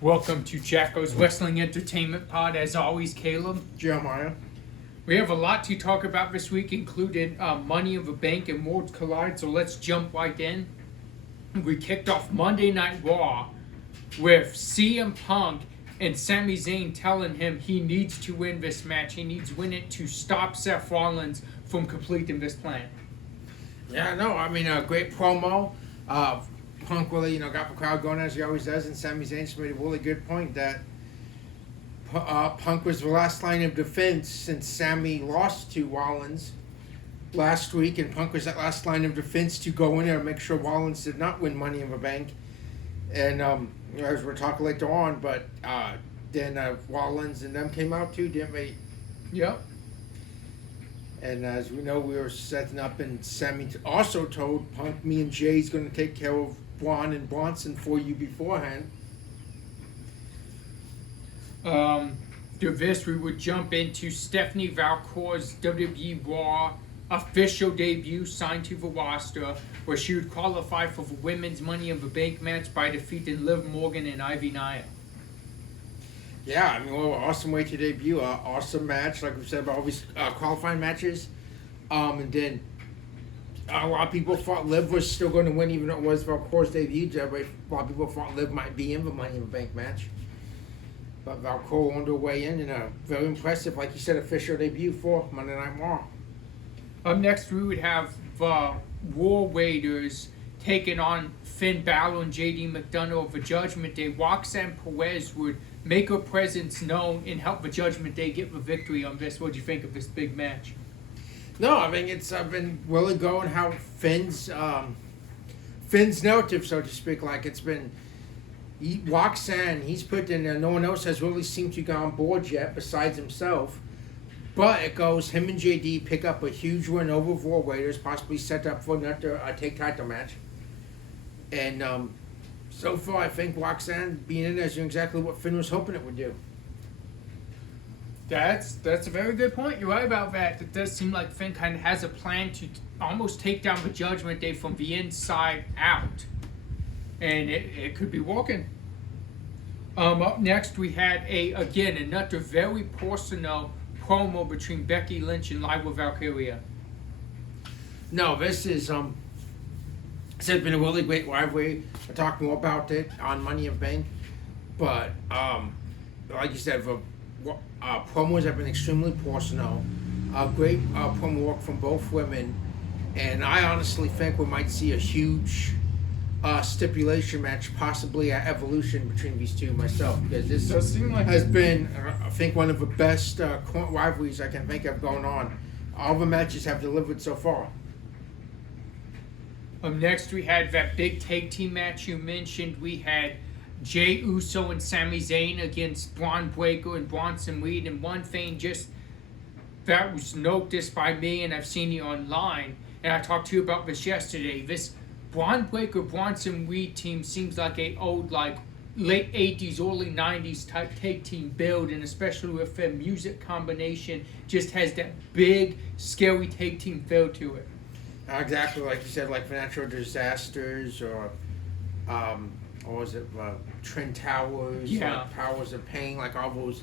Welcome to Jackal's Wrestling Entertainment Pod. As always, Caleb. Jeremiah. We have a lot to talk about this week, including Money in the Bank and Worlds Collide, so let's jump right in. We kicked off Monday Night Raw with CM Punk and Sami Zayn telling him he needs to win this match. He needs to win it to stop Seth Rollins from completing this plan. Yeah, no, I mean, a great promo. Punk really, got the crowd going as he always does, and Sami Zayn just made a really good point that Punk was the last line of defense since Sami lost to Rollins last week, and Punk was that last line of defense to go in there and make sure Rollins did not win Money in the Bank. And as we'll talk later on, but then Rollins and them came out too, didn't they? Yep. And as we know, we were setting up, and Sami also told Punk, me and Jay's going to take care of Braun and Bronson for you beforehand. To this, we would jump into Stephanie Valcour's WWE Raw official debut, signed to the roster, where she would qualify for the women's Money in the Bank match by defeating Liv Morgan and Ivy Nile. Yeah, I mean, well, awesome way to debut. Awesome match, like we said about all these qualifying matches. And then a lot of people thought Liv was still going to win, even though it was Valcour's debut. A lot of people thought Liv might be in the Money in the Bank match. But Valcour on her way in, and a very impressive, like you said, official debut for Monday Night Raw. Up next, we would have the War Raiders taking on Finn Balor and JD McDonough of the Judgment Day. Roxanne Perez would make her presence known and help the Judgment Day get the victory on this. What do you think of this big match? No, I mean, it's been really going how Finn's narrative, so to speak, like it's been. Roxanne, he's put in there. No one else has really seemed to go on board yet besides himself. But it goes, him and JD pick up a huge win over War Raiders, possibly set up for another take title match. And so far, I think Roxanne being in there is doing exactly what Finn was hoping it would do. That's a very good point. You're right about that. It does seem like Finn kind of has a plan to almost take down the Judgment Day from the inside out. And it could be working. Up next, we had another very personal promo between Becky Lynch and Lyra Valkyria. No, this is it's been a really great rivalry. We'll talk more about it on Money in Bank, but like you said, the promos have been extremely personal. Great promo work from both women, and I honestly think we might see a huge stipulation match, possibly at Evolution, between these two myself, because this Does seem like has been, I think, one of the best rivalries I can think of going on. All the matches have delivered so far. Next, we had that big tag team match you mentioned. We had Jey Uso and Sami Zayn against Braun Breaker and Bronson Reed. And one thing just that was noticed by me, and I've seen it online, and I talked to you about this yesterday. This Braun Breaker Bronson Reed team seems like a old, like late 80s, early 90s type tag team build, and especially with their music combination, just has that big, scary tag team feel to it. Exactly, like you said, like natural disasters or was it Twin Towers, like Powers of Pain, like all those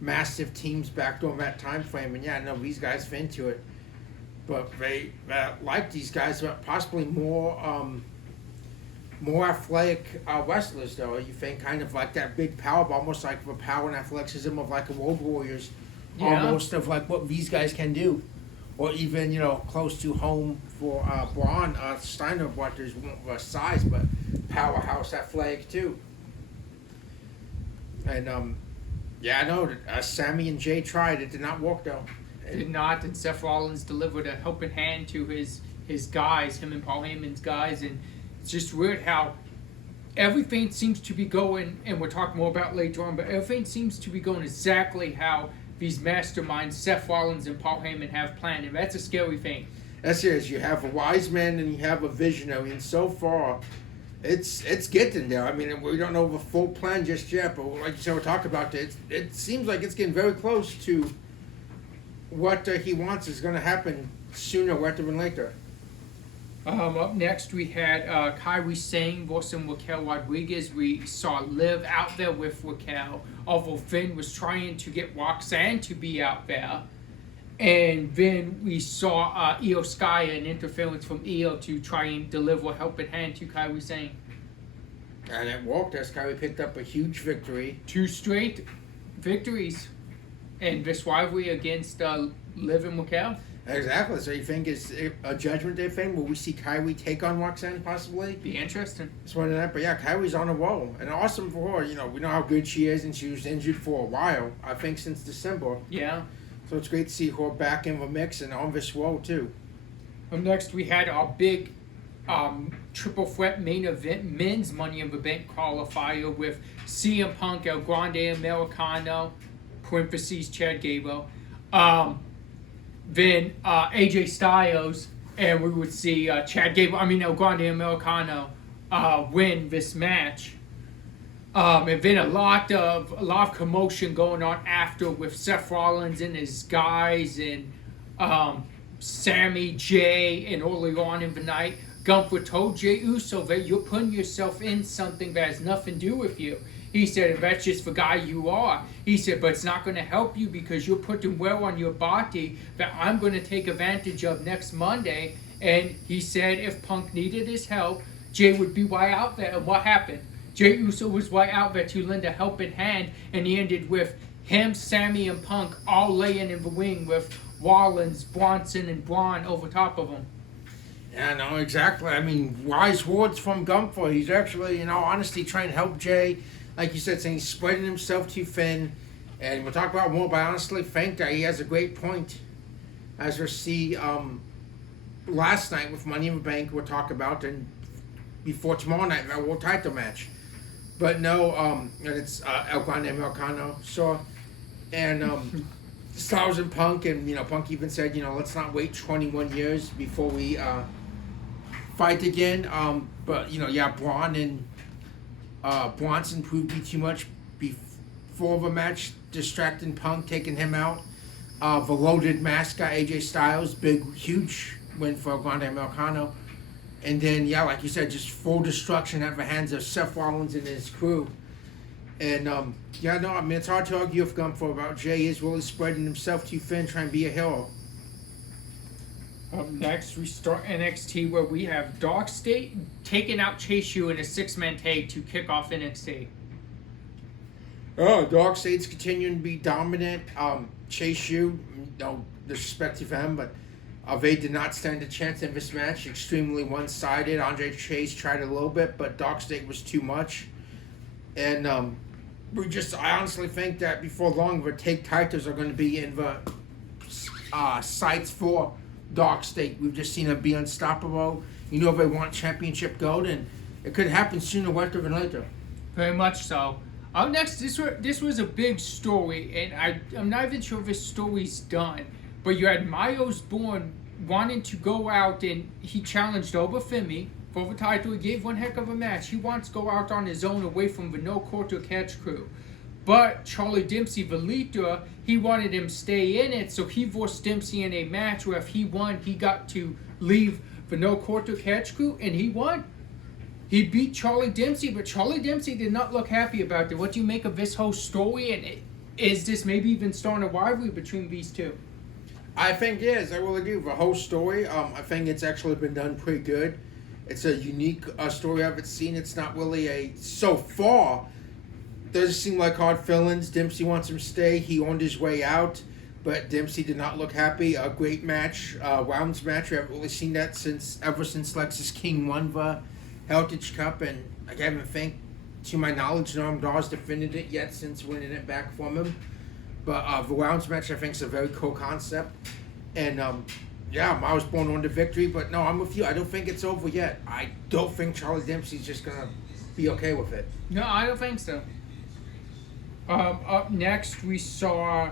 massive teams back during that time frame. And yeah, no, these guys fit into it. But they like these guys, but possibly more athletic wrestlers, though. You think kind of like that big power, but almost like the power and athleticism of like a Road Warriors, almost of like what these guys can do. Or even, close to home for Braun Steiner, what there's size, but powerhouse athletic too. And I know that Sami and Jay tried. It did not work though. It did not, and Seth Rollins delivered a helping hand to his guys, him and Paul Heyman's guys, and it's just weird how everything seems to be going, and we'll talk more about later on, but everything seems to be going exactly how these masterminds, Seth Rollins and Paul Heyman, have planned, and that's a scary thing. That's it. You have a wise man and you have a visionary, and so far, it's getting there. I mean, we don't know the full plan just yet, but like you said, we'll talk about it. It seems like it's getting very close to what he wants is going to happen sooner rather than later. Up next, we had Kyrie Sane versus Jacal Rodriguez. We saw Liv out there with Jacal, although Finn was trying to get Roxanne to be out there. And then we saw Io Sky, an interference from Io to try and deliver a helping hand to Kyrie Sane. And it worked as Kyrie picked up a huge victory. 2 straight victories in this rivalry against Liv and Jacal. Exactly. So you think it's a Judgment Day thing? Will we see Kyrie take on Roxanne possibly? Be interesting. It's one of that. But yeah, Kyrie's on a roll. And awesome for her. You know, we know how good she is, and she was injured for a while. I think since December. Yeah. So it's great to see her back in the mix and on this roll too. Up next, we had our big triple threat main event men's Money in the Bank qualifier with CM Punk, El Grande Americano, parentheses Chad Gable, then AJ Styles, and we would see Chad Gable, El Grande Americano, win this match. And then a lot of commotion going on after with Seth Rollins and his guys and Sammy, Jay, and early on in the night, Gunther told Jey Uso that you're putting yourself in something that has nothing to do with you. He said, that's just the guy you are. He said, but it's not going to help you because you're putting wear on your body that I'm going to take advantage of next Monday. And he said if Punk needed his help, Jay would be right out there. And what happened? Jey Uso was right out there to lend a helping hand, and he ended with him, Sammy, and Punk all laying in the wing with Rollins, Bronson, and Braun over top of him. Yeah, no, exactly. I mean, wise words from Gunther. He's actually, in all honesty, trying to help Jay. Like you said, saying he's spreading himself too thin. And we'll talk about more, but I honestly think that he has a great point. As we'll see last night with Money in the Bank, we'll talk about, and before tomorrow night, that world title match. But no, and it's El Grande Americano, so, and Styles and Punk, and Punk even said, let's not wait 21 years before we fight again. But Braun and Bronson proved to be too much before the match, distracting Punk, taking him out. The loaded mascot AJ Styles, huge win for El Grande Americano. And then, like you said, just full destruction at the hands of Seth Rollins and his crew. And, it's hard to argue with Gunther about Jay is really spreading himself too thin, trying to be a hero. Up next, we start NXT where we have Dark State taking out Chase U in a 6-man tag to kick off NXT. Oh, Dark State's continuing to be dominant. Chase U, no disrespect to them, but they did not stand a chance in this match. Extremely one-sided. Andre Chase tried a little bit, but Dark State was too much. And I honestly think that before long, the take titles are going to be in the sights for Dark State. We've just seen them be unstoppable. They want championship gold, and it could happen sooner rather than later. Very much so. Up next, this was a big story, and I'm not even sure if this story's done. But you had Miles Bourne wanting to go out, and he challenged Oba Femi for the title. He gave one heck of a match. He wants to go out on his own away from the No Quarter Catch crew. But Charlie Dempsey, the leader, he wanted him to stay in it, so he forced Dempsey in a match where if he won, he got to leave the No Quarter Catch crew, and he won. He beat Charlie Dempsey, but Charlie Dempsey did not look happy about it. What do you make of this whole story, and is this maybe even starting a rivalry between these two? I think it is. I will agree with the whole story. I think it's actually been done pretty good. It's a unique story I've seen. It's not really so far, doesn't seem like hard feelings. Dempsey wants him to stay. He earned his way out, but Dempsey did not look happy. A great match, rounds match. We haven't really seen that ever since Lexis King won the Heritage Cup, and I can't even think, to my knowledge, Noam Dar's defended it yet since winning it back from him. But the rounds match, I think, is a very cool concept. And, Miles Bourne won the victory. But, no, I'm with you. I don't think it's over yet. I don't think Charlie Dempsey's just going to be okay with it. No, I don't think so. Up next, we saw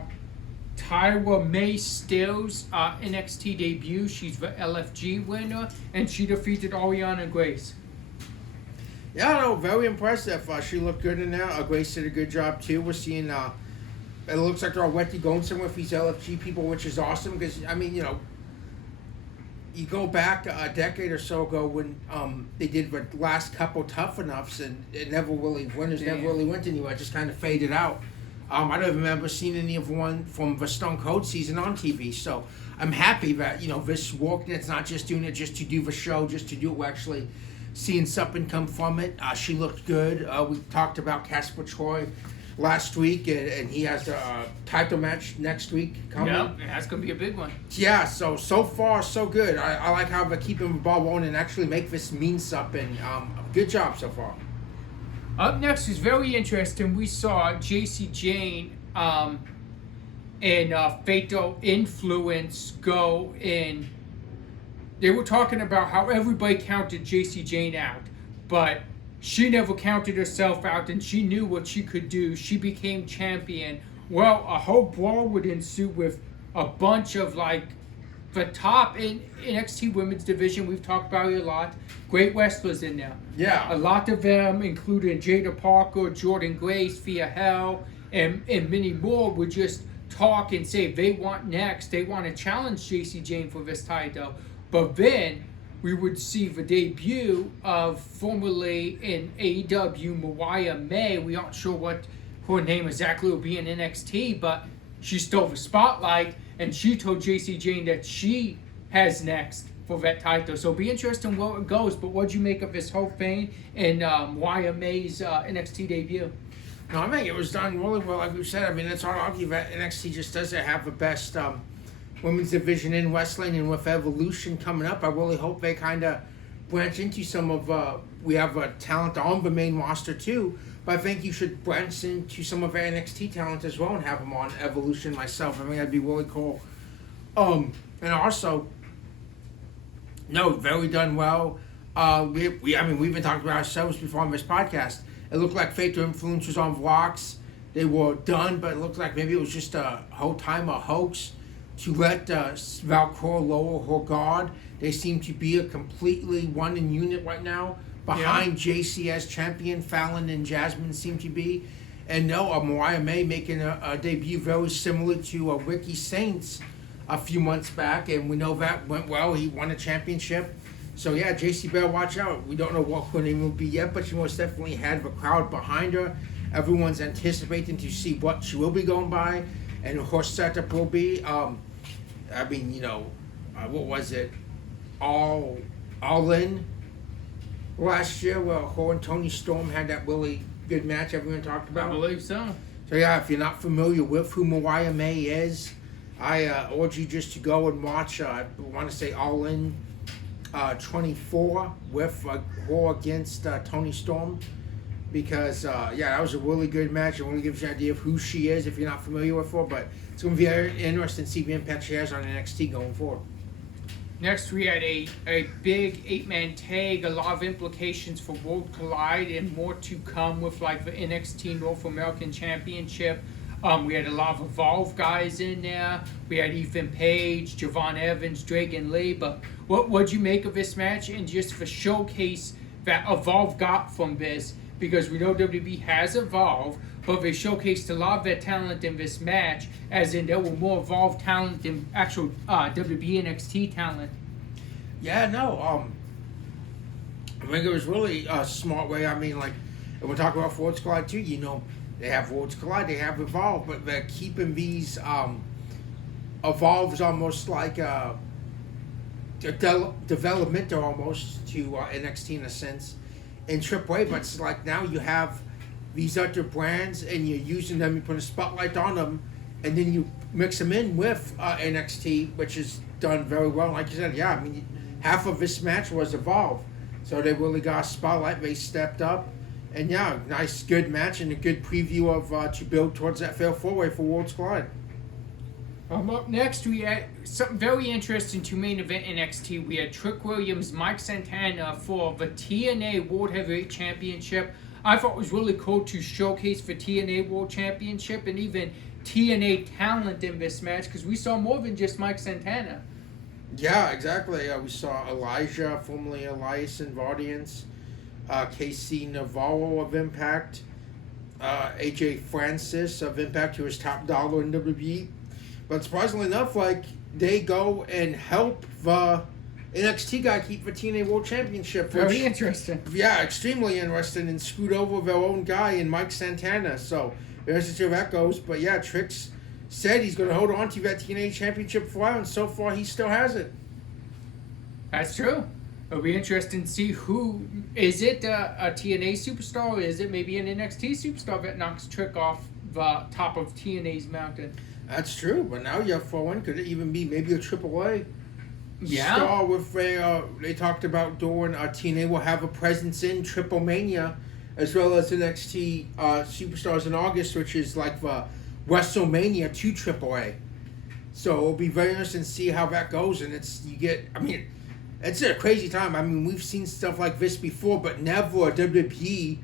Tyra May Stills NXT debut. She's the LFG winner, and she defeated Ariana Grace. Yeah, no, very impressive. She looked good in there. Grace did a good job, too. We're seeing... it looks like they're already going somewhere with these LFG people, which is awesome because, you go back a decade or so ago when they did the last couple Tough Enoughs, and it never really winners never really went anywhere. It just kind of faded out. I don't remember seeing any of one from the Stone Cold season on TV. So I'm happy that this worked. It's not just doing it just to do the show, just to do it. We're actually seeing something come from it. She looked good. We talked about Casper Troy last week, and he has a title match next week coming. Yeah, that's going to be a big one. Yeah, so far, so good. I like how they're keeping the ball rolling and actually make this mean something. Good job so far. Up next is very interesting. We saw JC Jane and Fatal Influence go in. They were talking about how everybody counted JC Jane out, but she never counted herself out, and she knew what she could do. She became champion. Well, a whole brawl would ensue with a bunch of the top in NXT Women's Division. We've talked about it a lot. Great wrestlers in there. Yeah. A lot of them, including Jada Parker, Jordan Grace, Fia Hell, and many more, would just talk and say they want next. They want to challenge JC Jane for this title. But then we would see the debut of formerly in AEW Mariah May. We aren't sure what her name exactly will be in NXT, but she stole the spotlight, and she told JC Jane that she has next for that title. So it'll be interesting where it goes. But what'd you make of this whole thing and Mariah May's NXT debut? No, I think it was done really well, like we said. I mean, it's hard to argue that NXT just doesn't have the best women's division in wrestling, and with Evolution coming up, I really hope they kind of branch into some of. We have talent on the main roster too, but I think you should branch into some of our NXT talent as well and have them on Evolution. Myself, I think that'd be really cool. And also, no, very done well. I mean, we've been talking about ourselves before on this podcast. It looked like Fatal Influence was on vlogs. They were done, but it looked like maybe it was just a whole time a hoax to let Valkyra lower her guard. They seem to be a completely one in unit right now. Behind JC as champion, Fallon and Jasmine seem to be. And no, Mariah May making a debut very similar to Ricky Saints a few months back, and we know that went well. He won a championship. So yeah, JC better watch out. We don't know what her name will be yet, but she most definitely had the crowd behind her. Everyone's anticipating to see what she will be going by, and her setup will be. I mean, what was it? All In last year, where her and Toni Storm had that really good match everyone talked about. I believe so. So yeah, if you're not familiar with who Mariah May is, I urge you just to go and watch. I want to say All In 24 with her against Toni Storm, because that was a really good match. It only gives you an idea of who she is if you're not familiar with her, but it's going to be very interesting to see the impact she has on NXT going forward. Next, we had a big 8-man tag, a lot of implications for World Collide, and more to come with the NXT North American Championship. We had a lot of Evolve guys in there. We had Ethan Page, Javon Evans, Dragon Lee. But what'd you make of this match, and just the showcase that Evolve got from this? Because we know WWE has Evolve, but they showcased a lot of their talent in this match, as in there were more Evolve talent than actual WWE NXT talent. Yeah, no, I think it was really a smart way. I mean, and we're talking about Worlds Collide too, they have Worlds Collide, they have Evolve, but they're keeping these Evolves almost like developmental almost to NXT in a sense, in AAA, but it's like now you have these other brands and you're using them, you put a spotlight on them, and then you mix them in with NXT, which is done very well. Like you said, yeah, I mean, half of this match was Evolve, so they really got a spotlight, they stepped up, and yeah, nice, good match, and a good preview of to build towards that fail four-way for Worlds Collide. Up next, we had something very interesting to main event NXT. We had Trick Williams, Mike Santana for the TNA World Heavyweight Championship. I thought it was really cool to showcase the TNA World Championship and even TNA talent in this match, because we saw more than just Mike Santana. Yeah, exactly. We saw Elijah, formerly Elias and Vardians, KC Navarro of Impact, AJ Francis of Impact, who was top dollar in WWE. But surprisingly enough, they go and help the NXT guy keep the TNA World Championship. Which, Very interesting. yeah, extremely interesting, and screwed over their own guy in Mike Santana. So there's to see how that goes. But yeah, Trix said he's going to hold on to that TNA Championship for a while, and so far he still has it. That's true. It'll be interesting to see who is it a TNA superstar, or is it maybe an NXT superstar that knocks Trick off the top of TNA's mountain? That's true, but now you have 4-1. Could it even be maybe a AAA Yeah. star with a, they talked about doing TNA will have a presence in Triple Mania as well as NXT Superstars in August, which is like the WrestleMania to AAA. So it'll be very interesting to see how that goes, and it's a crazy time. I mean, we've seen stuff like this before, but never a WWE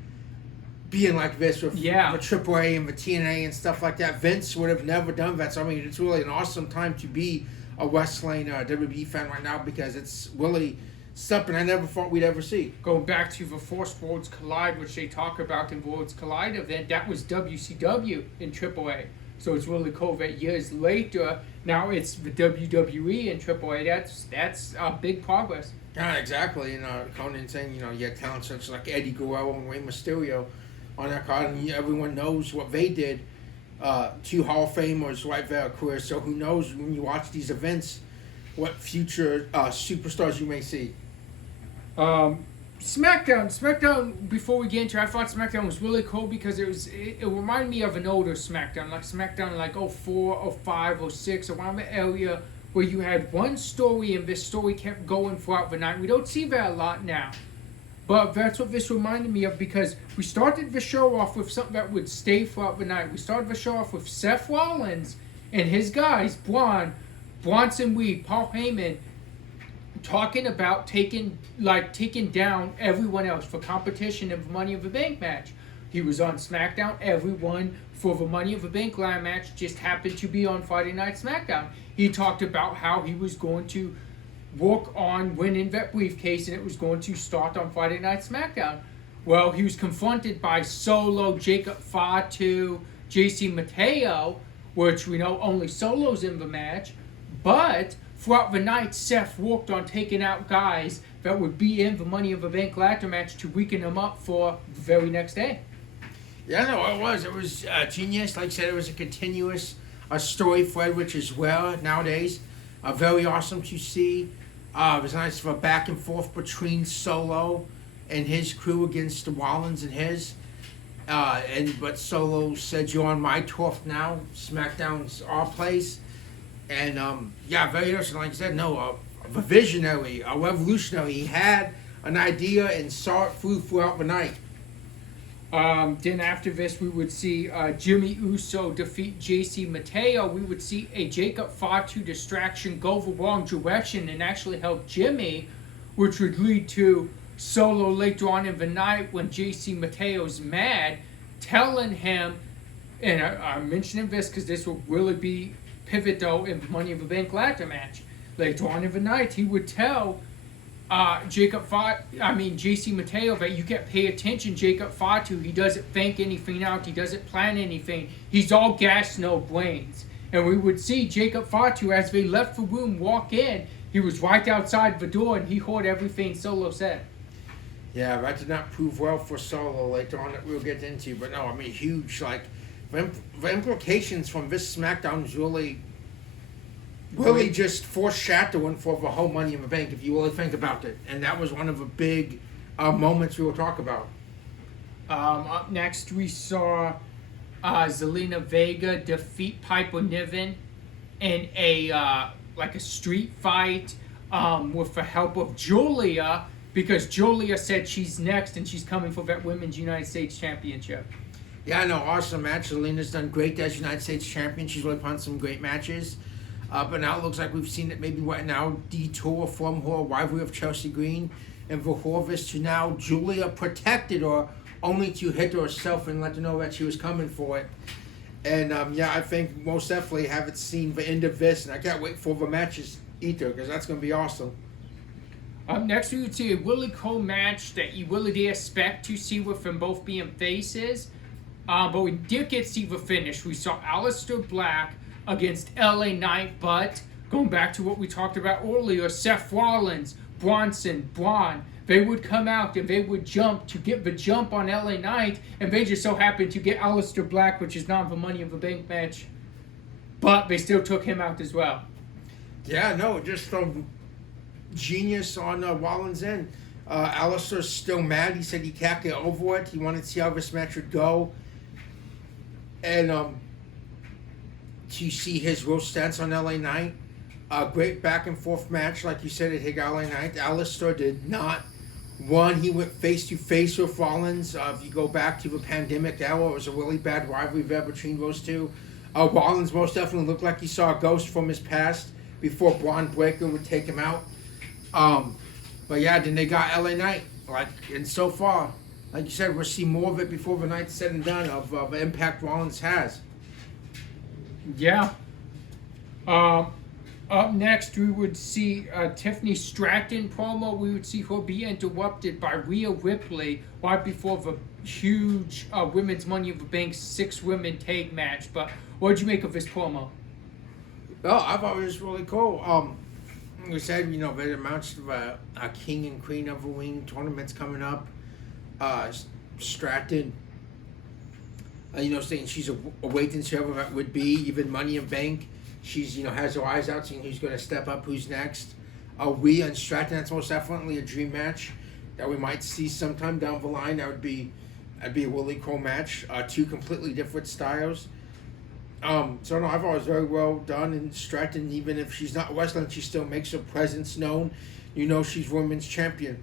being like this with the AAA and the TNA and stuff like that. Vince would have never done that. So I mean, it's really an awesome time to be a wrestling WWE fan right now, because it's really something I never thought we'd ever see. Going back to the Forced Worlds Collide, which they talk about in Worlds Collide event, that was WCW in AAA. So it's really cool that years later, now it's the WWE in AAA. That's a big progress. Yeah, exactly. And Conan saying, you had talent such like Eddie Guerrero and Rey Mysterio on that card, and everyone knows what they did. Two Hall of Famers right there, career. So who knows, when you watch these events, what future superstars you may see. SmackDown. Before we get into it, I thought SmackDown was really cool because it reminded me of an older SmackDown, like SmackDown like 04, 05, 06, around the area where you had one story and this story kept going throughout the night. We don't see that a lot now. But that's what this reminded me of, because we started the show off with something that would stay throughout the night. We started the show off with Seth Rollins and his guys, Bronson Reed, Paul Heyman, talking about taking down everyone else for competition in the Money of the Bank match. He was on SmackDown. Everyone for the Money of the Bank ladder match just happened to be on Friday Night SmackDown. He talked about how he was going to work on winning that briefcase, and it was going to start on Friday Night SmackDown. Well, he was confronted by Solo, Jacob Fatu, JC Mateo, which we know only Solo's in the match, but throughout the night, Seth worked on taking out guys that would be in the Money of the Bank ladder match to weaken them up for the very next day. Yeah, no, it was genius. Like I said, it was a continuous story thread, which is rare nowadays. Very awesome to see. It was nice for a back and forth between Solo and his crew against the Rollins and his. But Solo said, "You're on my turf now. SmackDown's our place." And very interesting. Like I said, a visionary, a revolutionary. He had an idea and saw it throughout the night. Then after this, we would see Jimmy Uso defeat JC Mateo. We would see a Jacob Fatu distraction go the wrong direction and actually help Jimmy, which would lead to Solo later on in the night when JC Mateo's mad, telling him, and I'm mentioning this because this will really be pivotal in the Money of the Bank ladder match. Later on in the night, he would tell JC Mateo that you get pay attention. Jacob Fatu, he doesn't think anything out. He doesn't plan anything. He's all gas, no brains. And we would see Jacob Fatu, as they left the room, walk in. He was right outside the door, and he heard everything Solo said. Yeah, that did not prove well for Solo later on, that we'll get into. But no, I mean, huge. Like, the implications from this SmackDown is really just foreshadowing for the whole Money in the Bank, if you really think about it. And that was one of the big moments we will talk about. Up next, we saw Zelina Vega defeat Piper Niven in a street fight with the help of Julia, because Julia said she's next and she's coming for that Women's United States Championship. Yeah, I know, awesome match. Zelina's done great as United States Champion. She's really put on some great matches. But now it looks like we've seen it maybe detour from her rivalry of Chelsea Green and Verhoeven to now Julia protected her, only to hit herself and let her know that she was coming for it. And I think most definitely haven't seen the end of this, and I can't wait for the matches either, because that's going to be awesome. Next we would see a really cool match that you really did expect to see with them both being faces. But we did get to see the finish. We saw Aleister Black against LA Knight, but going back to what we talked about earlier, Seth Rollins, Bronson, Braun, they would come out and they would jump to get the jump on LA Knight, and they just so happened to get Aleister Black, which is not the Money of the Bank match, but they still took him out as well. Yeah, no, just genius on Rollins' end. Aleister's still mad. He said he can't get over it. He wanted to see how this match would go. And to see his real stance on LA Knight. A great back and forth match, like you said, it hit LA Knight. Aleister did not. One, he went face to face with Rollins. If you go back to the pandemic era, it was a really bad rivalry there between those two. Rollins most definitely looked like he saw a ghost from his past before Braun Breaker would take him out. But yeah, then they got LA Knight. And so far, like you said, we'll see more of it before the night's said and done of the impact Rollins has. Yeah. Up next, we would see Tiffany Stratton promo. We would see her be interrupted by Rhea Ripley right before the huge Women's Money in the Bank 6 women tag match. But what did you make of this promo? Oh, I thought it was really cool. Like I said, it amounts to a King and Queen of the Ring tournaments coming up. Stratton, saying she's awaiting whoever that would be, even Money in Bank. She's, has her eyes out, seeing who's going to step up, who's next. Rhea and Stratton, that's most definitely a dream match that we might see sometime down the line. That'd be a really cool match. Two completely different styles. So no, I thought it was very well done. And Stratton, even if she's not wrestling, she still makes her presence known. She's women's champion.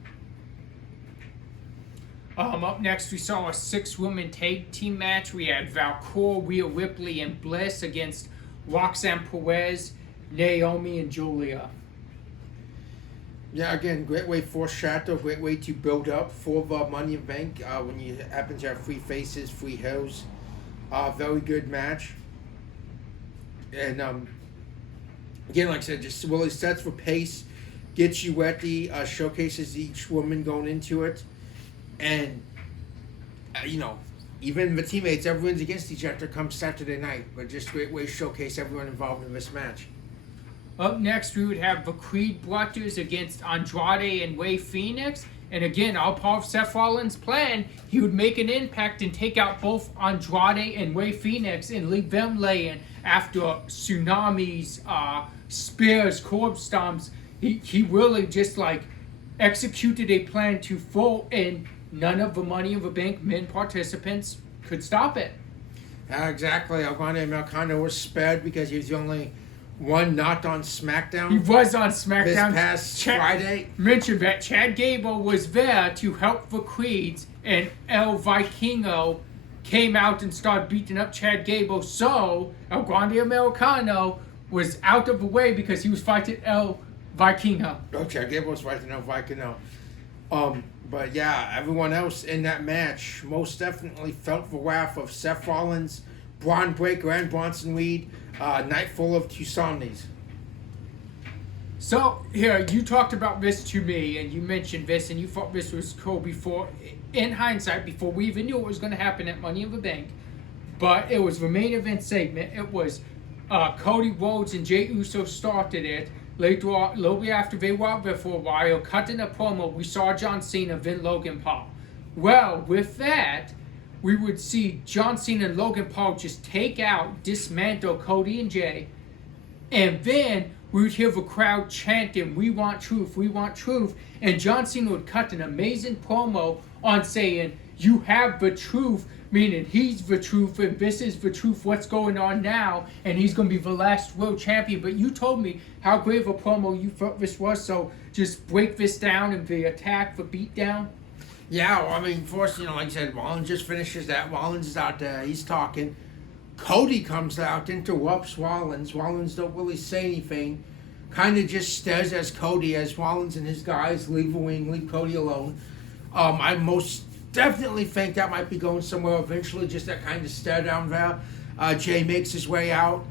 Up next, we saw a 6-woman tag team match. We had Valkyrie, Rhea Ripley, and Bliss against Roxanne Perez, Naomi, and Julia. Yeah, again, great way for Shadow, great way to build up for the Money in Bank when you happen to have 3 faces, 3 heels. Very good match. And again, like I said, just really sets for pace, gets you ready, showcases each woman going into it. And, even the teammates, everyone's against each other come Saturday night. But just great way to showcase everyone involved in this match. Up next, we would have the Creed Brothers against Andrade and Rey Fenix. And again, all part of Seth Rollins' plan, he would make an impact and take out both Andrade and Rey Fenix and leave them laying after tsunamis, spears, corpse stomps. He really just executed a plan to full, and none of the Money in the Bank men participants could stop it. Exactly. Alvaro Mercado was spared because he was the only one not on SmackDown. He was on SmackDown this past Friday. Mentioned that Chad Gable was there to help the Creeds, and El Vikingo came out and started beating up Chad Gable. So El Grande Americano was out of the way because he was fighting El Vikingo. Oh, Chad Gable was fighting El Vikingo. But yeah, everyone else in that match most definitely felt the wrath of Seth Rollins, Braun Breaker, and Bronson Reed. Night full of Tucsonis. So, here, you talked about this to me, and you mentioned this, and you thought this was cool before, in hindsight, before we even knew what was going to happen at Money in the Bank. But it was the main event segment. It was Cody Rhodes and Jey Uso started it. Later on, a little bit after they were out there for a while, cutting a promo, we saw John Cena, then Logan Paul. Well, with that, we would see John Cena and Logan Paul just take out, dismantle Cody and Jay, and then we would hear the crowd chanting, "We want truth, we want truth," and John Cena would cut an amazing promo on saying, "You have the truth," meaning he's the truth, and this is the truth, what's going on now, and he's going to be the last world champion. But you told me how great of a promo you thought this was, so just break this down and the attack, the beatdown. Yeah, well, I mean, first, like I said, Rollins just finishes that. Rollins is out there. He's talking. Cody comes out, interrupts Rollins. Rollins don't really say anything. Kind of just stares as Cody, as Rollins and his guys leave the wing, leave Cody alone. I most definitely think that might be going somewhere eventually, just that kind of stare down there. Jay makes his way out.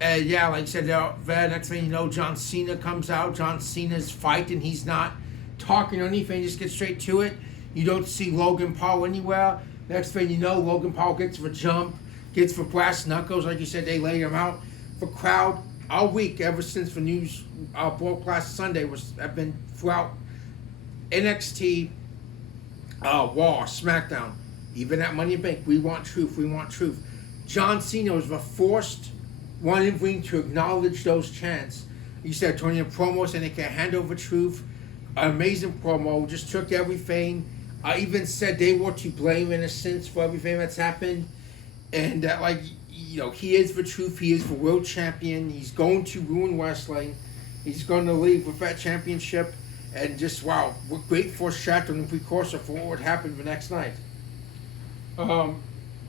And yeah, like I said, there, next thing you know, John Cena comes out. John Cena's fighting. He's not talking or anything. Just gets straight to it. You don't see Logan Paul anywhere. Next thing you know, Logan Paul gets the jump, gets the brass knuckles. Like you said, they lay him out. The crowd all week ever since the news broke last Sunday have been throughout NXT, Raw, SmackDown, even at Money in the Bank. We want truth. We want truth. John Cena was the first one in the ring to acknowledge those chants. He said, turning in promos and they can hand over truth. Amazing promo. Just took everything. Even said they were to blame in a sense for everything that's happened. And that, like, you know, he is the truth. He is the world champion. He's going to ruin wrestling. He's going to leave with that championship. And just, wow, great foreshadowing and precursor for what would happen the next night.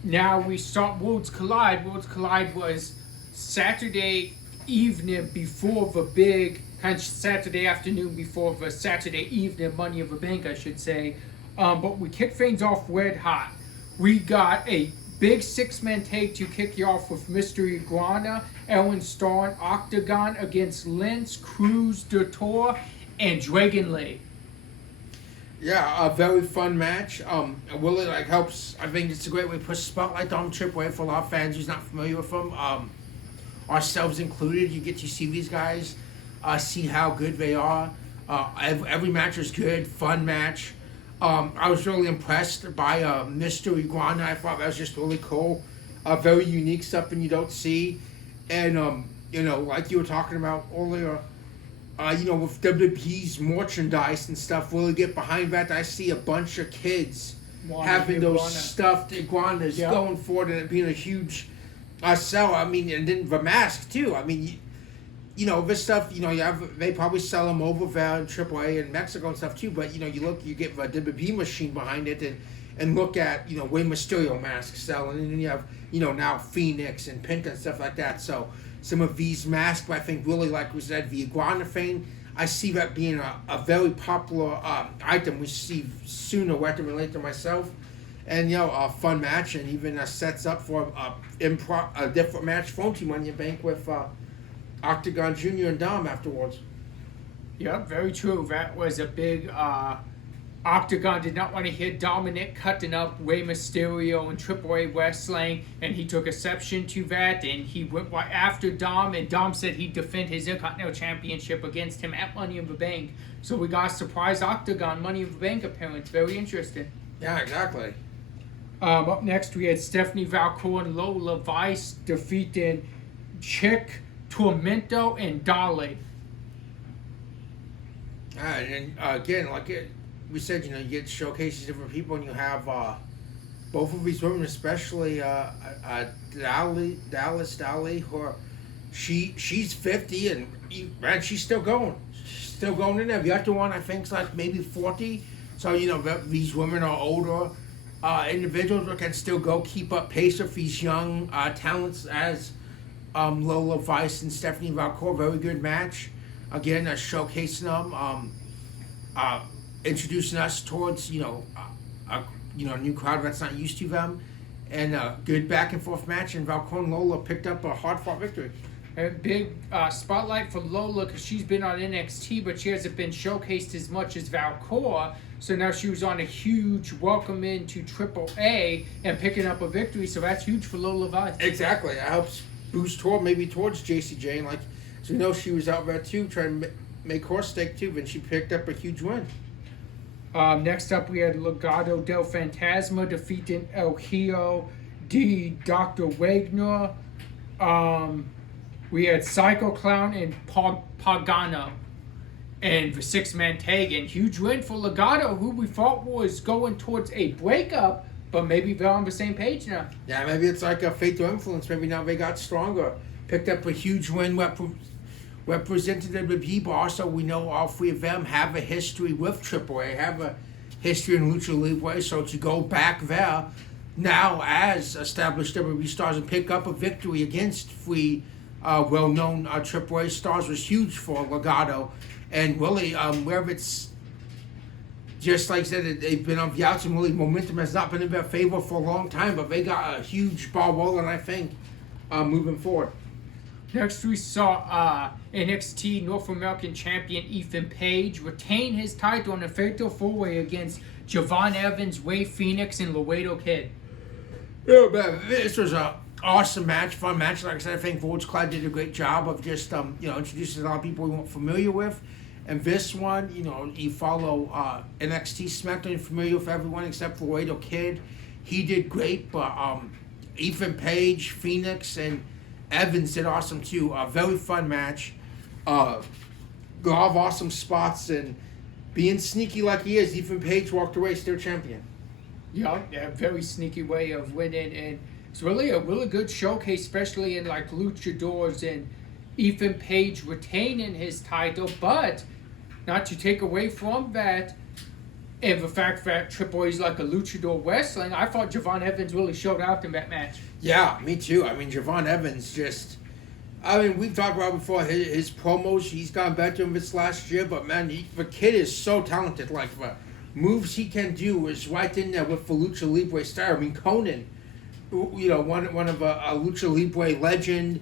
Now we start Worlds Collide. Worlds Collide was Saturday evening before the big, kind of Saturday afternoon before the Saturday evening Money in the Bank, I should say. But we kicked things off red hot. We got a big six-man tag to kick you off with Mystery Iguana, Ellen Starr, Octagon against Lince, Cruz, Doutor, and Dragon Lee. Yeah, a very fun match. Really, like, helps. I think it's a great way to put a spotlight on Triple H for a lot of fans who's not familiar with them. Ourselves included, you get to see these guys, see how good they are. Every match was good, fun match. I was really impressed by Mr. Iguana. I thought that was just really cool. Very unique, something you don't see. And, you know, like you were talking about earlier, you know, with WWE's merchandise and stuff, really get behind that. I see a bunch of kids having those stuffed iguanas going for it and it being a huge sell. I mean, and then the mask, too. I mean, you know, this stuff, you know, they probably sell them over there in AAA and Mexico and stuff too. But, you know, you get the WWE machine behind it and look at, you know, Rey Mysterio masks selling. And then you have, you know, now Phoenix and Penta and stuff like that. So some of these masks, I think, really, like we said, the iguana thing, I see that being a very popular item we see sooner rather than later myself. And, you know, a fun match and even sets up for a different match for Team Money in the Bank with Octagon Jr. and Dom afterwards. Yeah, very true. That was a big... Octagon did not want to hear Dominic cutting up Rey Mysterio and AAA Wrestling, and he took exception to that, and he went right after Dom, and Dom said he'd defend his Intercontinental Championship against him at Money in the Bank. So we got a surprise Octagon Money in the Bank appearance. Very interesting. Yeah, exactly. Up next, we had Stephanie Valcour and Lola Vice defeating Chick, Tormento, and Dolly. And again, like we said, you know, you get showcases different people, and you have both of these women, especially Dallas Dolly, who she's 50 and she's still going. She's still going in there. The other one, I think, is like maybe 40. So, you know, these women are older individuals that can still go keep up pace with these young talents as Lola Vice and Stephanie Valcour. Very good match. Again, showcasing them, introducing us towards, you know, a new crowd that's not used to them, and a good back and forth match. And Valcour and Lola picked up a hard fought victory. A big spotlight for Lola because she's been on NXT, but she hasn't been showcased as much as Valcour. So now she was on a huge welcome into AAA and picking up a victory. So that's huge for Lola Vice. Exactly. It helps boost her maybe towards JCJ. And like, so you know, she was out there too, trying to make her stake too, and she picked up a huge win. Next up, we had Legado del Fantasma defeating El Hijo de Dr. Wagner. We had Psycho Clown and Pagano and the six-man tag. And huge win for Legado, who we thought was going towards a breakup, but maybe they're on the same page now. Yeah, maybe it's like a fate to influence. Maybe now they got stronger. Picked up a huge win, represented the people. Also, we know all three of them have a history with AAA, have a history in Lucha Libre. So to go back there now as established WWE stars and pick up a victory against three well-known AAA stars was huge for Legado. And really, wherever it's just like I said, they've been on the outs and really momentum has not been in their favor for a long time, but they got a huge ball rolling, I think, moving forward. Next, we saw NXT North American Champion Ethan Page retain his title in a fatal four-way against Javon Evans, Ray Phoenix, and Laredo Kid. Yeah, man, this was a awesome match, fun match. Like I said, I think Volts Clyde did a great job of just introducing a lot of people we weren't familiar with. And this one, you follow NXT SmackDown, you're familiar with everyone except for Laredo Kid. He did great, but Ethan Page, Phoenix, and Evans did awesome too. A very fun match. A lot of awesome spots, and being sneaky like he is, Ethan Page walked away still champion. Yeah, very sneaky way of winning, and it's really a really good showcase, especially in like luchadors and Ethan Page retaining his title, but not to take away from that, and the fact that Triple H is like a luchador wrestling, I thought Javon Evans really showed out in that match. Yeah, me too. I mean, Javon Evans we've talked about before his promos. He's gotten better in this last year, but man, the kid is so talented. Like the moves he can do is right in there with the Lucha Libre star. I mean, Conan, one of a Lucha Libre legend.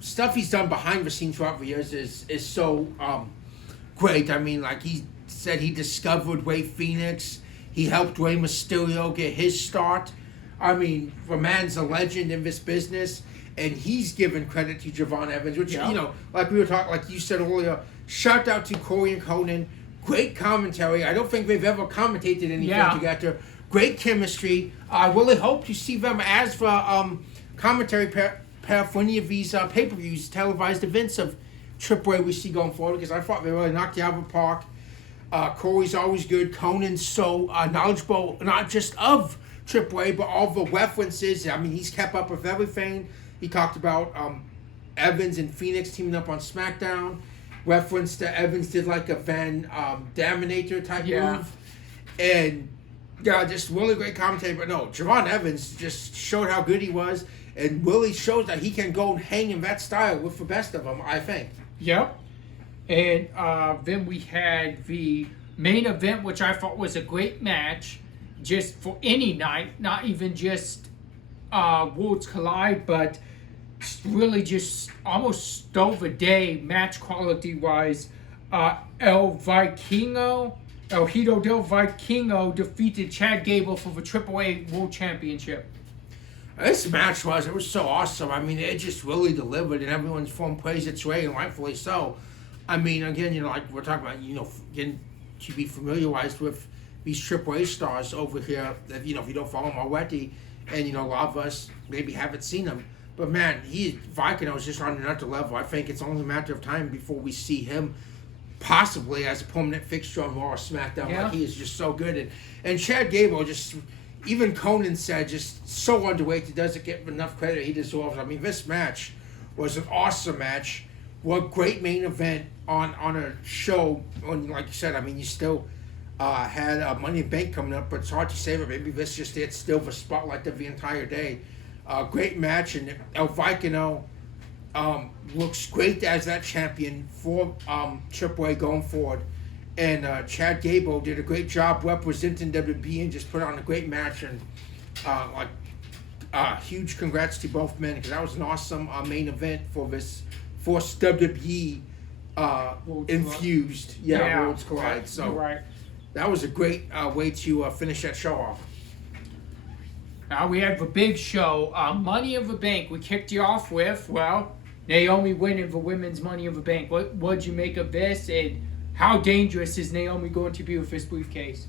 Stuff he's done behind the scenes throughout the years is so great. I mean, like he said, he discovered Rey Phoenix. He helped Rey Mysterio get his start. I mean, the man's a legend in this business, and he's given credit to Javon Evans, which, like we were talking, like you said earlier, shout out to Corey and Conan. Great commentary. I don't think they've ever commentated anything together. Great chemistry. I really hope to see them as the commentary pair for any of these pay-per-views, televised events of AAA we see going forward, because I thought they really knocked it out of the park. Corey's always good. Conan's so knowledgeable, not just of AAA, but all the references. I mean, he's kept up with everything. He talked about Evans and Phoenix teaming up on SmackDown. Reference to Evans did like a Van Daminator type move. And just really great commentary. But no, Javon Evans just showed how good he was, and really shows that he can go and hang in that style with the best of them, I think. Yep. And then we had the main event, which I thought was a great match, just for any night, not even just Worlds Collide, but really just almost stole the day match quality-wise. El Hijo del Vikingo defeated Chad Gable for the AAA World Championship. This match it was so awesome. I mean, it just really delivered, and everyone's form praised its way, and rightfully so. I mean, again, like we're talking about, getting to be familiarized with these AAA stars over here that, if you don't follow them already, and, a lot of us maybe haven't seen them. But man, Viking is just on another level. I think it's only a matter of time before we see him possibly as a permanent fixture on Raw or SmackDown. Yeah. Like, he is just so good. And Chad Gable even Conan said, just so underweight. He doesn't get enough credit he deserves. I mean, this match was an awesome match. What a great main event on a show. And like you said, I mean, you still had Money in Bank coming up, but it's hard to say, but maybe this just it's still the spotlight of the entire day. Great match, and El Vikingo looks great as that champion for AAA going forward. And Chad Gable did a great job representing WWE and just put on a great match. And huge congrats to both men, because that was an awesome main event for this forced WWE infused Worlds Collide. So right. That was a great way to finish that show off. Now we have the big show, Money in the Bank. We kicked you off with, Naomi winning the women's Money in the Bank. What'd you make of this, and how dangerous is Naomi going to be with this briefcase?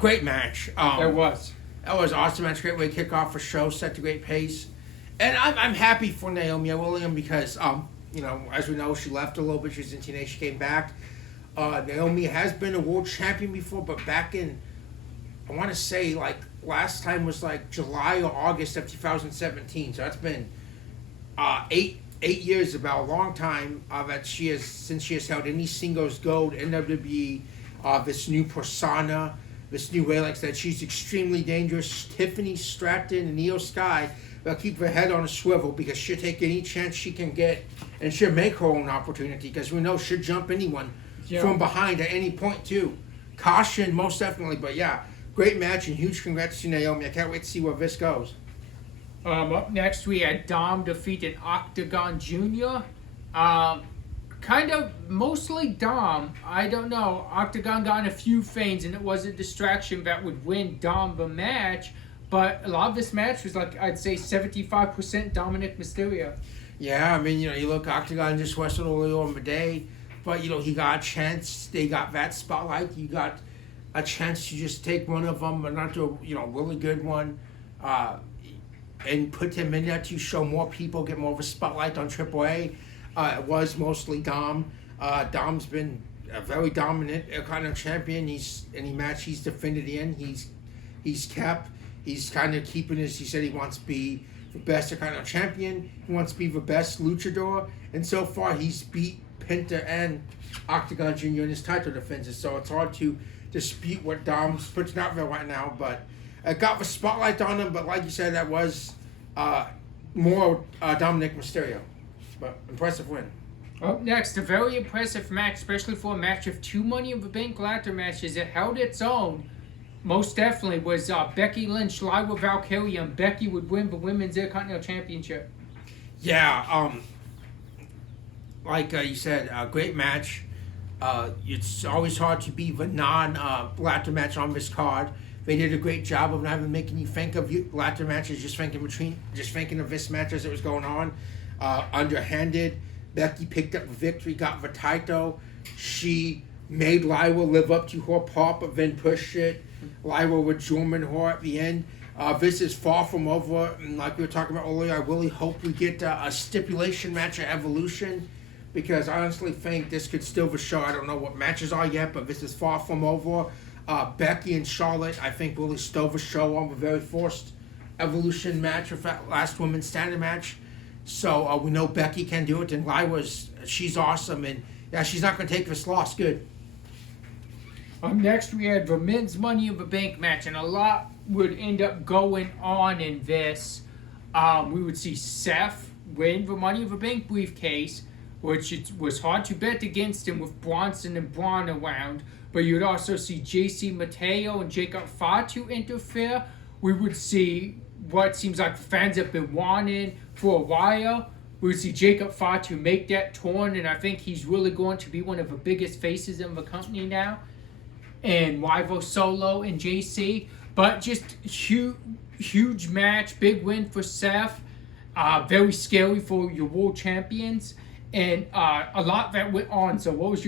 Great match. There was. That was awesome. That's a great way to kick off a show, set the great pace. And I'm happy for Naomi. I really am, because, as we know, she left a little bit. She was in TNA. She came back. Naomi has been a world champion before, but back in, I want to say, last time was July or August of 2017. So that's been 8 years, about a long time that she has held any singles gold in WWE. This new persona, this new way, like I said, she's extremely dangerous. Tiffany Stratton and Io Sky, they'll keep her head on a swivel, because she'll take any chance she can get, and she'll make her own opportunity, because we know she'll jump anyone from behind at any point too. Caution, most definitely, but yeah. Great match, and huge congrats to Naomi. I can't wait to see where this goes. Up next, we had Dom defeating Octagon Jr. Kind of mostly Dom. I don't know. Octagon got in a few feints, and it was a distraction that would win Dom the match. but a lot of this match was like I'd say 75% Dominic Mysterio. Yeah, I mean, you look, Octagon just wrestled earlier on the day, but, he got a chance. They got that spotlight. You got a chance to just take one of them, and not do a really good one, and put him in there to show more people, get more of a spotlight on AAA. It was mostly Dom. Dom's been a very dominant kind of champion. Any match he's defended in, he's kept. He's kind of keeping his. He said he wants to be the best kind of champion. He wants to be the best luchador, and so far he's beat Penta and Octagon Jr. in his title defenses. So it's hard to dispute what Dom's putting out there right now. But it got the spotlight on him. But like you said, that was more Dominic Mysterio. But impressive win. Up next, a very impressive match, especially for a match of two Money in the Bank ladder matches. It held its own. Most definitely was Becky Lynch, Lyra Valkyria, and Becky would win the Women's Intercontinental Championship. Yeah, like you said, a great match. It's always hard to be the non-ladder match on this card. They did a great job of not even making you think of ladder matches, just thinking of this match as it was going on. Underhanded. Becky picked up the victory, got the title. She made Lyra live up to her part, but then pushed it. Lyra would German her at the end. This is far from over, and like we were talking about earlier, I really hope we get a stipulation match at Evolution, because I honestly think this could still be show. I don't know what matches are yet, but this is far from over. Becky and Charlotte, I think, really stole the show on the very first Evolution match, or last women's standard match. So we know Becky can do it, and she's awesome, and yeah, she's not going to take this loss. Good. Next, we had the men's Money in the Bank match, and a lot would end up going on in this. We would see Seth win the Money in the Bank briefcase, which it was hard to bet against him with Bronson and Braun around, but you'd also see JC Mateo and Jacob Fatu interfere. We would see what seems like fans have been wanting for a while. We would see Jacob Fatu make that turn, and I think he's really going to be one of the biggest faces in the company now. And Wivo Solo and JC, but just huge match, big win for Seth. Very scary for your world champions, and a lot that went on. So, what was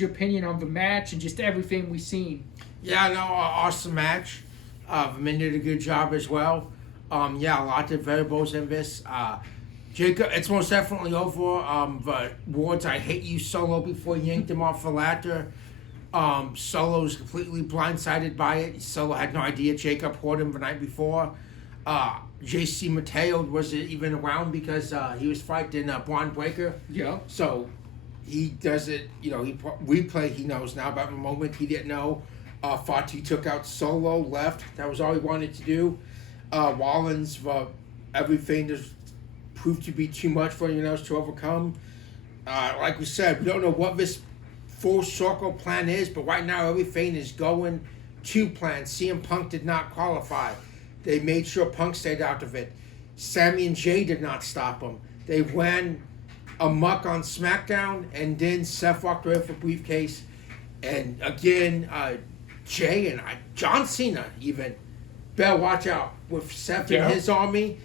your opinion on the match and just everything we've seen? Yeah, no, awesome match. The men did a good job as well. Yeah, a lot of variables in this. Jacob, it's most definitely over. The words "I hate you" Solo before he yanked him off the ladder. Solo's completely blindsided by it. Solo had no idea Jacob hurt him the night before. JC Mateo wasn't even around because he was fighting Braun Breaker. Yeah. So he does it, he replay he knows now about the moment he didn't know. Fatu took out Solo, left. That was all he wanted to do. Rollins, everything just proved to be too much for anyone else to overcome. Like we said, we don't know what this full circle plan is, but right now everything is going to plan. CM Punk did not qualify. They made sure Punk stayed out of it. Sammy and Jay did not stop him. They ran amok on SmackDown, and then Seth walked away with a briefcase. And again, Jay and John Cena even better watch out with Seth and his army.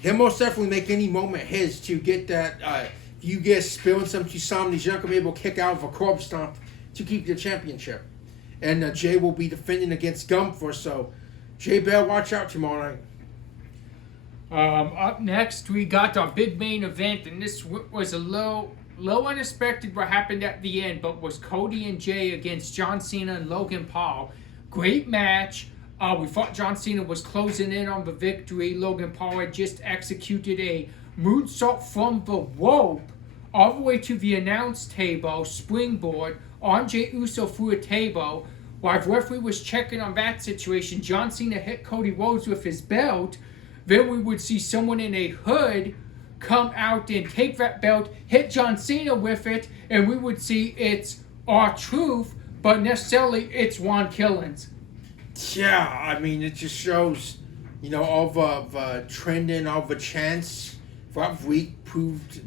He'll most definitely make any moment his to get that. If you get spilling something to somebody, you're not going to be able to kick out of a curb stomp to keep your championship. And Jay will be defending against Gunther, so Jay better watch out tomorrow night. Up next, we got our big main event, and this was a low unexpected what happened at the end, but was Cody and Jay against John Cena and Logan Paul. Great match. We thought John Cena was closing in on the victory. Logan Paul had just executed a moonsault from the rope all the way to the announce table, springboard, on Jey Uso through a table. While the referee was checking on that situation, John Cena hit Cody Rhodes with his belt. Then we would see someone in a hood come out and take that belt, hit John Cena with it, and we would see it's R-Truth, but necessarily it's Ron Killings. Yeah, I mean, it just shows, all the trending, all the chants that week proved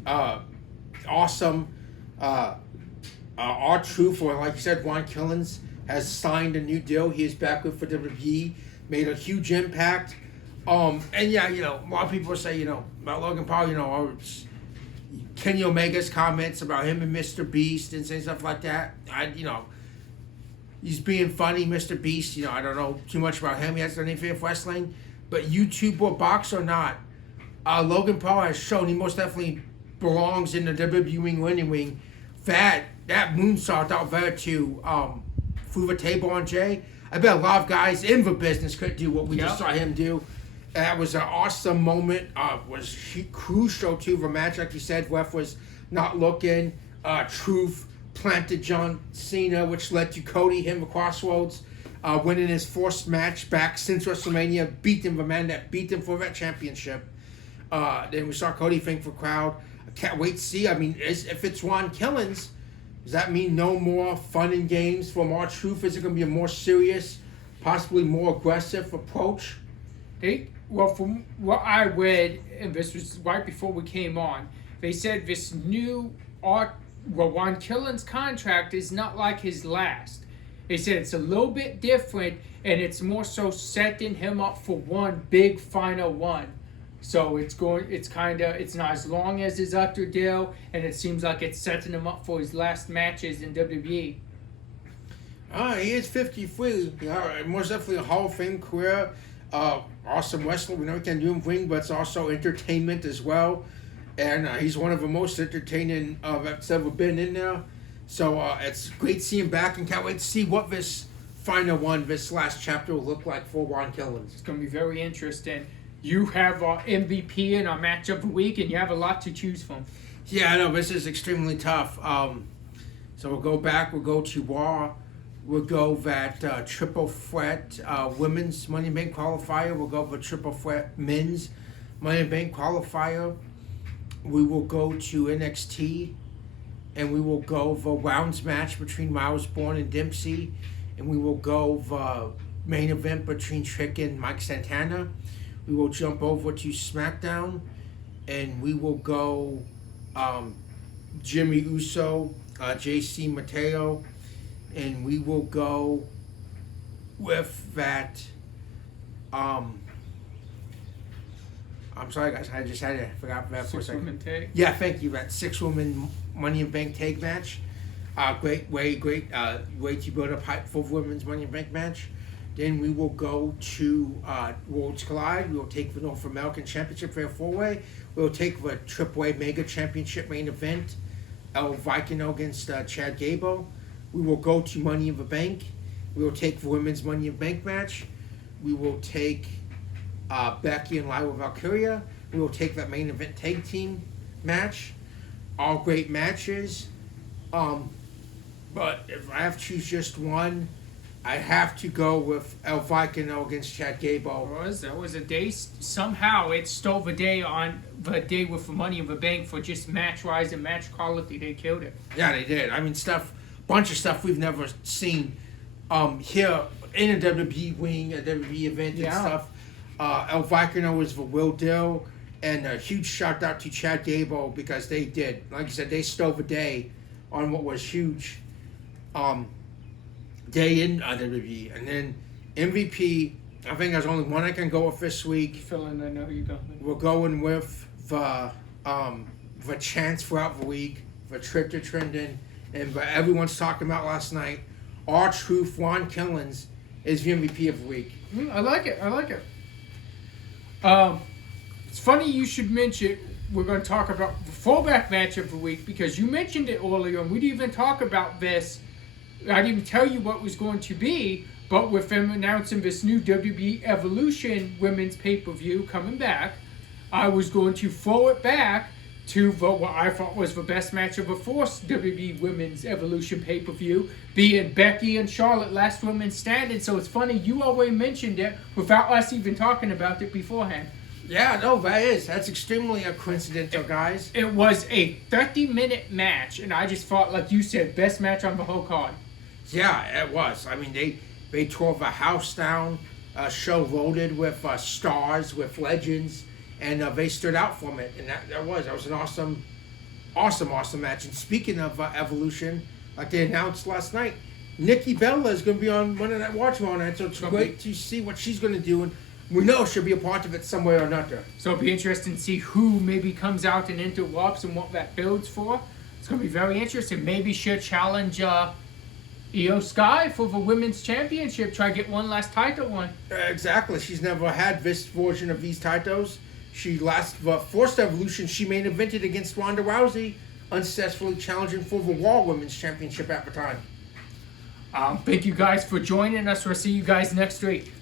awesome. R-Truth, or like you said, Ron Killings, has signed a new deal. He is back with for WWE. made a huge impact. And yeah, a lot of people say, about Logan Paul, Kenny Omega's comments about him and Mr. Beast and saying stuff like that. He's being funny, Mr. Beast. I don't know too much about him. He hasn't done anything for wrestling. But YouTube or box or not, Logan Paul has shown he most definitely belongs in the WWE winning wing. That moonsault out there to through the table on Jay, I bet a lot of guys in the business could do what we just saw him do. That was an awesome moment. Was crucial to the match, like you said. Ref was not looking. Truth planted John Cena, which led to Cody him the crossroads, winning his first match back since WrestleMania, beating the man that beat him for that championship. Then we saw Cody thank the crowd. I can't wait to see. I mean, if it's Ron Killens, does that mean no more fun and games from R-Truth? Is it going to be a more serious, possibly more aggressive approach? Well, from what I read, and this was right before we came on, they said this new Ron Killen's contract is not like his last. They said it's a little bit different, and it's more so setting him up for one big final one. So it's not as long as his other deal, and it seems like it's setting him up for his last matches in WWE. He is 53. Most definitely a Hall of Fame career. Awesome wrestler. We know he can do ring, but it's also entertainment as well. And he's one of the most entertaining that's ever been in there. So it's great to see him back, and can't wait to see what this final one, this last chapter will look like for Ron Killens. It's going to be very interesting. You have our MVP in our match of the week, and you have a lot to choose from. Yeah, I know. This is extremely tough. So we'll go back. We'll go to Raw. We'll go that triple threat women's Money in Bank qualifier. We'll go for triple threat men's Money in Bank qualifier. We will go to NXT, and we will go the rounds match between Miles Bourne and Dempsey, and we will go the main event between Trick and Mike Santana. We will jump over to SmackDown, and we will go Jimmy Uso, JC Mateo, and we will go with that. I'm sorry, guys. I just had to forgot that for a second. 6-woman tag. Yeah, thank you. That 6-woman Money in Bank tag match. Great way to build up hype for women's Money in Bank match. Then we will go to Worlds Collide. We will take the North American Championship Fair 4-Way. We will take the AAA Mega Championship main event, El Vicino against Chad Gable. We will go to Money in the Bank. We will take the women's Money in the Bank match. We will take Becky and Lyra Valkyria. We will take that main event tag team match. All great matches. But if I have to choose just one, I have to go with El Vicino against Chad Gable. That was a day. Somehow it stole the day on the day with the Money in the Bank for just match-wise and match quality. They killed it. Yeah, they did. I mean, bunch of stuff we've never seen here in a WWE wing, a WWE event and stuff. El Vicino was the Will Dill, and a huge shout out to Chad Gable because they did, like I said, they stole the day on what was huge day in WWE. And then MVP, I think there's only one I can go with this week. Phil, and I know who you go. We're going with the chance throughout the week, the trip to Trendon, and everyone's talking about last night. R-Truth, Ron Killens is the MVP of the week. I like it. It's funny you should mention we're going to talk about the fallback match of the week because you mentioned it earlier and we didn't even talk about this. I didn't even tell you what it was going to be, but with them announcing this new WWE Evolution women's pay-per-view coming back, I was going to throw it back to what I thought was the best match of the first WWE Women's Evolution pay-per-view, being Becky and Charlotte last women standing. So it's funny, you already mentioned it without us even talking about it beforehand. Yeah, no, that's extremely coincidental, guys. It was a 30-minute match, and I just thought, like you said, best match on the whole card. Yeah, it was. I mean, they tore the house down, show loaded with stars, with legends, and they stood out from it. And that was an awesome match. And speaking of Evolution, like they announced last night, Nikki Bella is going to be on one of that watch tomorrow night, so it's great to see what she's going to do, and we know she'll be a part of it some way or another. So it'll be interesting to see who maybe comes out and interrupts and what that builds for. It's going to be very interesting. Maybe she'll challenge Io Sky for the women's championship. Try to get one last title one. Exactly. She's never had this version of these titles. The first Evolution, she main evented against Ronda Rousey, unsuccessfully challenging for the Raw Women's Championship at the time. Thank you guys for joining us. We'll see you guys next week.